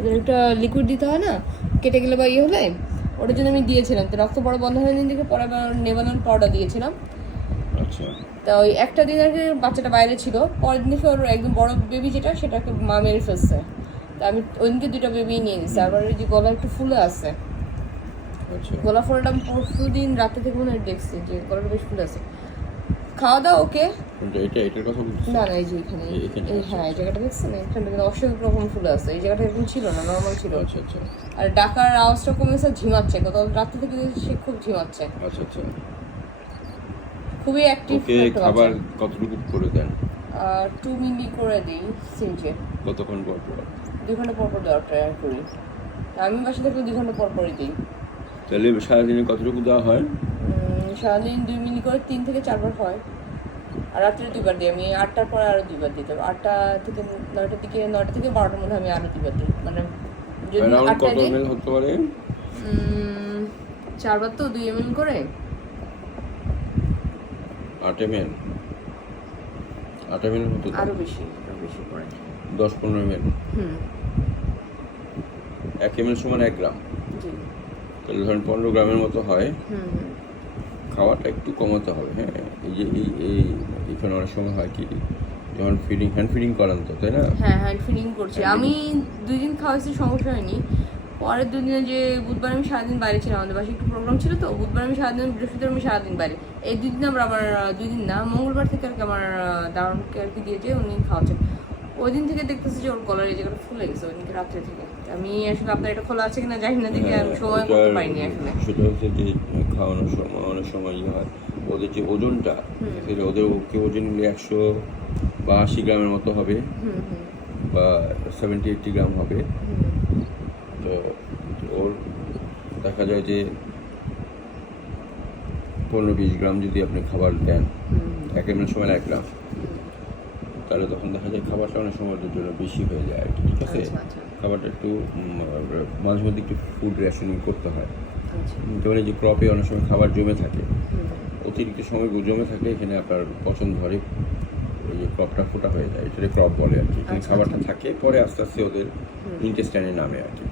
ওদের একটা লিকুইড দিতে হয় না, কেটে গেলে বা ইয়ে হলে, ওটার জন্য আমি দিয়েছিলাম। তো রক্ত পড়া বন্ধ হয়নি দেখে পরে আবার নেভানোর পাউডার দিয়েছিলাম। আচ্ছা, তা ওই একটা দিন আর কি বাচ্চাটা বাইরে ছিল, পরের দিন ওর একদম বড় বেবি যেটা সেটাকে মা মেরে ফেলছে। তা আমি ওই দিনকে 2টা বেবি নিয়ে নিচ্ছি। আবার ওই যে গলা একটু ফুলে আছে, আচ্ছা, গলা ফুলাটা আমি পরশু দিন রাতে থেকে মনে হয় দেখছি যে গলাটা বেশ ফুলে আছে। খাওয়া দাওয়া ওকে। এটার কথা বলছি না না, এই যে এখানে হ্যাঁ এই জায়গাটা দেখছেন, এখানটা কিন্তু অসংখ্য রকম ফুলে আছে। এই জায়গাটা এরকম ছিল না, নর্মাল ছিল। আচ্ছা আচ্ছা আর ডাকার আওয়াজটা কমেছে, ঝিমাচ্ছে, গত রাত্রি থেকে সে খুব ঝিমাচ্ছে, আচ্ছা আচ্ছা। খুবই অ্যাক্টিভ। ওকে খাবার কতটুকু করে দেন? 2 মিলি করে দিই সিঞ্চে। কতক্ষণ পর পর? 2 ঘন্টা পর পর দেওয়ার ট্রাই করি। আমি বাসা থেকে 2 ঘন্টা পর পরই দিই। তাহলে সারাদিনে কতটুকু দেওয়া হয়? সারাদিন 2 মিলি করে 3 থেকে 4 বার হয়। আর রাত্রে 2 বার দিই আমি। 8টার পরে আরও 2 বার দিতে হবে। 8টা থেকে 9টার দিকে, 9টা থেকে 12টার মধ্যে আমি আরও 2 বার দিই। মানে যদি 8টায় দিই, ml হতে পারে 4 বার তো 2 ml করে। 8 ml হতে পারে, আরও বেশি পড়ে 10-15 ml। 1 ml সমান 1 গ্রাম। জি। তাহলে ধরেন 15 গ্রামের মতো হয়। খাওয়াটা একটু কমাতে হবে। হ্যাঁ, এই যে এখানে অনেক সময় হয় কি, যখন হ্যান্ড ফিডিং করান তো, তাই না? হ্যাঁ, হ্যান্ড ফিডিং করছি আমি। 2 দিন খাওয়াইছি, সমস্যা হয়নি। পরের 2 দিনে যে বুধবার আমি সারাদিন বাইরে ছিলাম, আমাদের বাসায় একটু প্রোগ্রাম ছিল, তো বুধবার আমি সারাদিন, বৃহস্পতিবার আমি সারাদিন বাইরে। এই 2 দিন আবার 2 দিন না, মঙ্গলবার থেকে আর কি আমার দারুণকে আর কি দিয়েছে, উনি খাওয়াচ্ছেন। ওই দিন থেকে দেখতেছি যে ওর গলার এই জায়গাটা ফুলে গেছে, ওই দিনকে রাত্রে থেকে। আমি আসলে আপনার এটা খোলা আছে কিনা জানি না দেখে আমি সময় করতে পারিনি আসলে। সেটা হচ্ছে যে খাওয়ানোর সময় অনেক সময় হয় ওদের যে ওজনটা, সেটা ওদের ওজন 180 গ্রামের মতো হবে, বা 70-80 গ্রাম হবে। তো ওর দেখা যায় যে 15-20 গ্রাম যদি আপনি খাবার দেন, 1 ml সময় 1 গ্রাম, তাহলে তখন দেখা যায় খাবারটা অনেক সময় ওদের জন্য বেশি হয়ে যায় আর কি। ঠিক আছে, খাবারটা একটু মাঝে মধ্যে একটু ফুড রেশনিং করতে হয়। যেমন এই যে ক্রপে অনেক সময় খাবার জমে থাকে, অতিরিক্ত সময় জমে থাকে, এখানে আপনার পছন্দ ধরে ওই যে ক্রপটা ফোটা হয়ে যায়, এটাকে ক্রপ বলে আর কি। এখানে খাবারটা থাকে, পরে আস্তে আস্তে ওদের ইন্টেস্টাইনে নামে আর কি।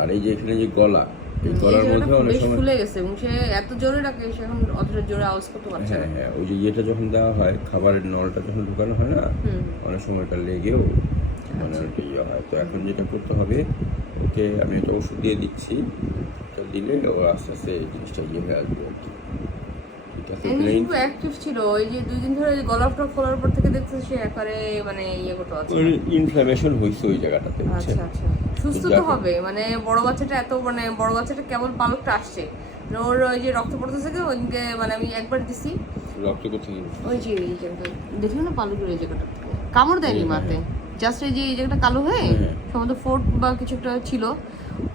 আর এই যে এখানে যে গলা, এই গলার মধ্যে অনেক সময় ফুলে গেছে এবং সে এত জোরে ডাকে, সে এখন অতটা জোরে আওয়াজ করতে পারছে না। হ্যাঁ, ওই যে ইয়েটা যখন দেওয়া হয়, খাবারের নলটা যখন ঢুকানো হয় না, অনেক সময় এটা লেগেও মানে একটা ইয়ে হয়। তো এখন যেটা করতে হবে, ওকে আমি একটা ওষুধ দিয়ে দিচ্ছি, এটা দিলে ও আস্তে আস্তে এই জিনিসটা ইয়ে হয়ে আসবে আর কি। খুব অ্যাক্টিভ ছিল। ওই যে 2 দিন ধরে গলাটা ফোলার পর থেকে দেখতেছি সে একবারে মানে ইয়ে করতে পারছে, ইনফ্লামেশন হয়েছে ওই জায়গাটাতে। আচ্ছা আচ্ছা, সুস্থ তো হবে। মানে বড় বাচ্চাটা এত, মানে বড় বাচ্চাটা কেবল পালকটা আসছে, ওর ওই যে রক্ত পড়তেছে কি ওইদিকে, মানে আমি একবার দিছি রক্ত কোথায়, ওই যে এই জায়গাটা দেখুন না, পালকের এই জায়গাটা কামড় দেয়নি মাতে, জাস্ট এই যে এই জায়গাটা কালো হয়ে সম্ভবত ফোর্ট বা কিছু একটা ছিল,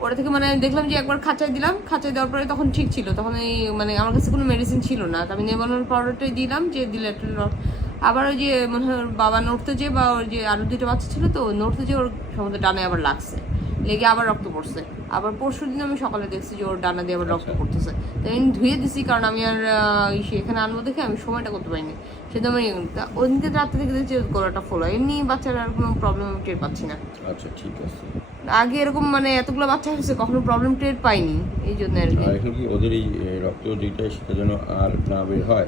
ওটা থেকে মানে দেখলাম যে একবার খাঁচায় দিলাম, খাঁচায় দেওয়ার পরে তখন ঠিক ছিল। তখন এই মানে আমার কাছে কোনো মেডিসিন ছিল না, আমি নেভানোর পাউডারটাই দিলাম, যে দিলে একটা আবার ওই যে মনে হয় ওর বাবা নড়তে যে, বা ওর যে আরো 2টা বাচ্চা ছিল, তো নড়তে যে ওর সম্ভবত ডানে আবার লাগছে, লেগে আবার রক্ত পড়ছে। আবার পরশু দিন আমি সকালে দেখছি যে ওর ডানা দিয়ে আবার রক্ত পড়তেছে। তো আমি ধুয়ে দিছি, কারণ আমি আর এখানে আনবো দেখে আমি সময়টা করতে পারিনি। সেটা আমি ওদিনকে রাত্রে দেখে দেখছি গলাটা ফোলা, এমনি বাচ্চার আর কোনো প্রবলেম টের পাচ্ছি না। আচ্ছা ঠিক আছে। আগে এরকম মানে এতগুলো বাচ্চা হয়েছে, কখনো প্রবলেম টের পাইনি, এই জন্য আর কি। আর এখন কি ওদের এই রক্ত যেটা, সেটা যেন আর না বের হয়।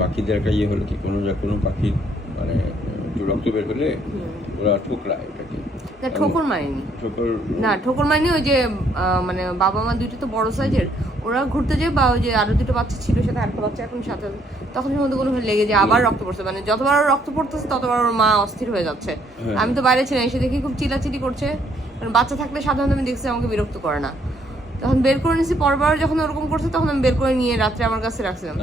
পাখিদের একটা ইয়ে হলো কি, কোনো পাখির মানে রক্ত বের হলে ওরা ঠোকরায় এটাকে। না ঠোকর মারিনি, ঠোকর মারিনি। ওই যে মানে বাবা মা 2টা তো বড় সাইজের, ওরা ঘুরতে যায়, বা ওই যে আরো 2টা বাচ্চা ছিল, সাথে আরেকটা বাচ্চা এখন সাথে, তখন মধ্যে কোনো লেগে যায়, আবার রক্ত পড়ছে। মানে যতবার রক্ত পড়তেছে ততবার ওর মা অস্থির হয়ে যাচ্ছে। আমি তো বাইরে ছিলাম, এসে দেখি খুব চিলাচিলি করছে। কারণ বাচ্চা থাকলে সাধারণত আমি দেখছি আমাকে বিরক্ত করে না, তখন বের করে নিয়েছি। পরবার যখন ওরকম করছে তখন আমি বের করে নিয়ে রাত্রে আমার কাছে রাখছিলাম।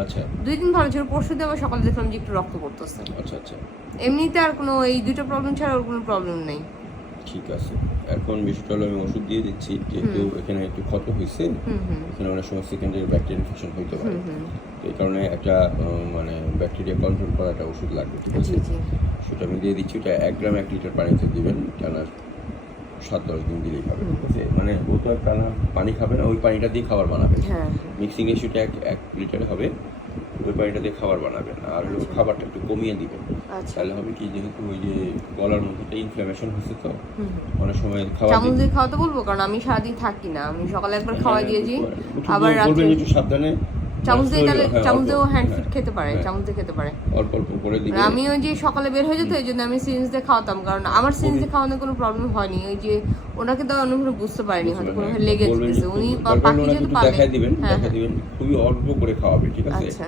2 দিন ভালো ছিল, পরশু দিন আবার সকালে দেখলাম যে একটু রক্ত পড়তেছে। আচ্ছা আচ্ছা, এমনিতে আর কোনো এই 2টা প্রবলেম ছাড়া ওর কোনো প্রবলেম নেই। ঠিক আছে। এখন বিষয়টা হলো আমি ওষুধ দিয়ে দিচ্ছি, যেহেতু এখানে একটু ক্ষত হয়েছে, এখানে অনেক সময় সেকেন্ডারি ব্যাকটেরিয়া ইনফেকশন হইতে পারে। তো এই কারণে একটা মানে ব্যাকটেরিয়া কন্ট্রোল করা একটা ওষুধ লাগবে। ঠিক আছে, সেটা আমি দিয়ে দিচ্ছি। ওটা 1 গ্রাম 1 লিটার পানিতে দিবেন, টানা 7-10 দিন দিলেই হবে। ঠিক আছে, মানে ও তো আর টানা পানি খাবে না, ওই পানিটা দিয়ে খাবার বানাবে। মিক্সিং রেশিওটা 1 লিটার হবে, ওই পানিটা দিয়ে খাবার বানাবেন। আর খাবারটা একটু কমিয়ে দিবেন। আচ্ছা। তাহলে হবে কি, যেহেতু ওই যে গলার মধ্যে একটা ইনফ্লামেশন হচ্ছে তো হুম। অনেক সময় খাবার চামচ দিয়ে খাওয়াতে বলবো, কারণ আমি সারাদিন থাকি না, আমি সকালে একবার খাওয়াই দিয়েছি, আবার বলবেন রাত্রে একটু সাবধানে। চামচ দিয়ে, তাহলে হ্যাঁ, চামচ অল্প, দিয়েও হ্যান্ড হ্যাঁ, ফিড খেতে পারে, হ্যাঁ, চামচ দিয়ে খেতে পারে। অল্প অল্প করে দিবে। আমি ওই যে সকালে বের হয়ে যেত, এই জন্য আমি সিরিঞ্জ দিয়ে খাওয়াতাম, কারণ আমার সিরিঞ্জ দিয়ে খাওয়ানোর কোনো প্রবলেম হয়নি। ওই যে ওনাকে তো অন্য কোনো বুঝতে পারেনি, হয়তো কোনো লেগে গেছে, উনি পাখি যেহেতু পালে। দেখাই দিবেন, হ্যাঁ, দেখাই দিবেন, খুবই অল্প করে খাওয়াবে, ঠিক আছে, আচ্ছা।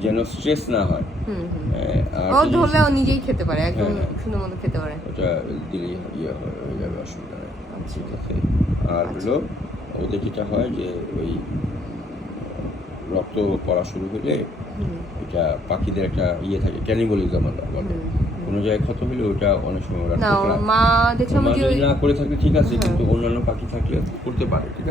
যেন স্ট্রেস না হয়। আর ও কি জিনিস- ধরলে ও নিজেই খেতে পারে, একদম হ্যাঁ। সুন্দর মতো খেতে পারে। ওটা দিলেই হয়ে যাবে, অসুবিধা নেই, আচ্ছা। ঠিক আছে। আর হলো ওদের যেটা হয় যে ওই রক্ত পড়া শুরু হলে হুম, এটা পাখিদের একটা থাকে, ক্যানিবলিজম বলে। কোনো জায়গায় ক্ষত হলে ওটা অনেক সময় ওরা না, ঠোকরা। মা দেখলাম মা যে যদি ওই না করে থাকে ঠিক আছে, হ্যাঁ। কিন্তু অন্যান্য পাখি থাকলে করতে পারে, ঠিক আছে।